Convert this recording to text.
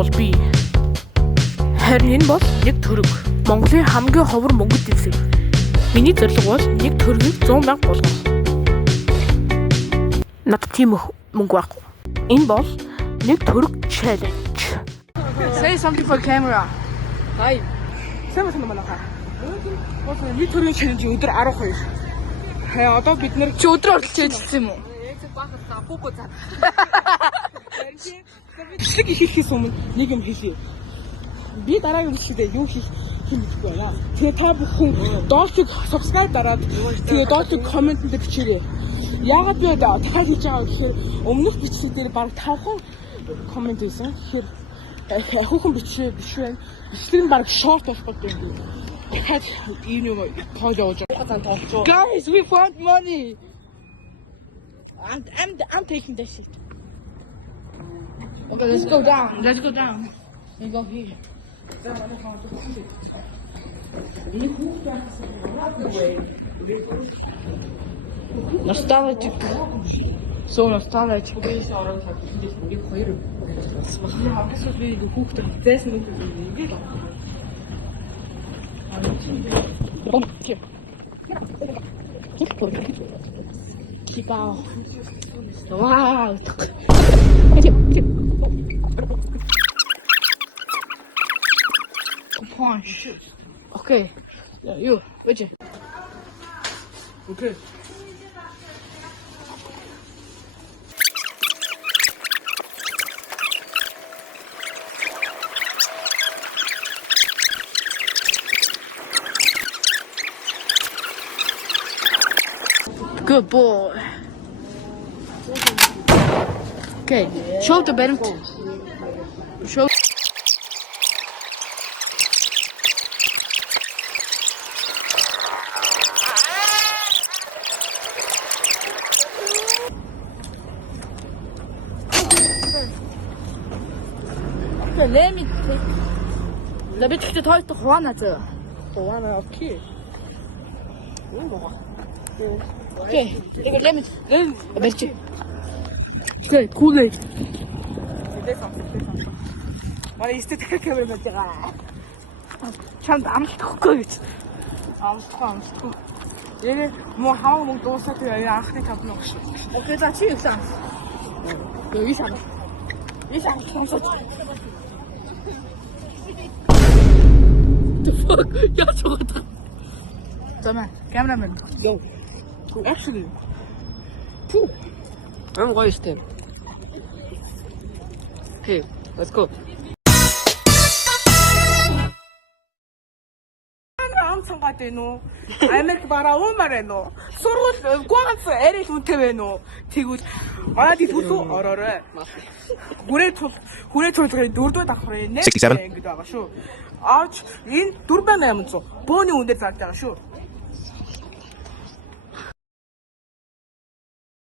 бол би. Харин энэ бол нэг төгрөг. Монголын хамгийн ховор мөнгөд дэвсэг. Миний зорилго бол нэг төгрөгийг 100,000 болгох. Надад тийм мөнгө байхгүй. Энэ бол нэг төгрөг challenge. Say something for camera. Hi. Сайн байна уу? Бол нэг төгрөгийн challenge өдөр 12. Хаа одоо бид нэр Чи өдрөө хүртэл чийдсэн юм уу? Бичлэг хийхээс өмнө нэг юм хэлье. Би дараагийн бичлэгтээ юу хийх хэлэхгүй байна. Тэгээ та бүхэн доошиг subscribe дараад тэгээ доошиг коммент дээр бичээрэй. Яагаад би одоо хийж байгаа гэхээр өмнөх бичлэг дээр баг 5хан коммент байсан. Тэгэхээр ахиухан бичээ биш байна. Бичлэг нь баг short болох гэдэг юм. Дахиад ийм юм тоож явуулж байгаа. Guys, we found money. I'm taking that shit. Okay, let's go down. Let's go down. We go here. Nostalgic. So nostalgic. Wow. Wow. Punch. Okay. Yeah, you. Which? Okay. Good boy. Okay, show the belt. Show. Okay, let me take. Da bitte ich heute Juana zu. Juana, okay. Okay, ik wil lemon. Een beetje. Okay, Kool-Aid. Maar is dit gek hebben met je raar? Чамд амсахгүй гэж. Амсахгүй. Яг муу хаа мөнгө дуусаад яахны тавнах шүү. Окей, за чи юу сан? Юу ийшаа. Ийшаа сонсож. The fuck? Яаж чугад? Замаа, cameraman. Go. Actually. Phew. I'm going to Okay, let's go. Амцангаад байна уу? Америк бараа уумаар байна уу? Сургууль гуйгац арай л үнэтэй байна уу? Тэгвэл ороод төлөө ороорой. Хүрээ цуглахыг 4-р давхрын 67 ингэж байгаа шүү. Аач энэ 4,800 бөөний үн дээр зарж байгаа шүү.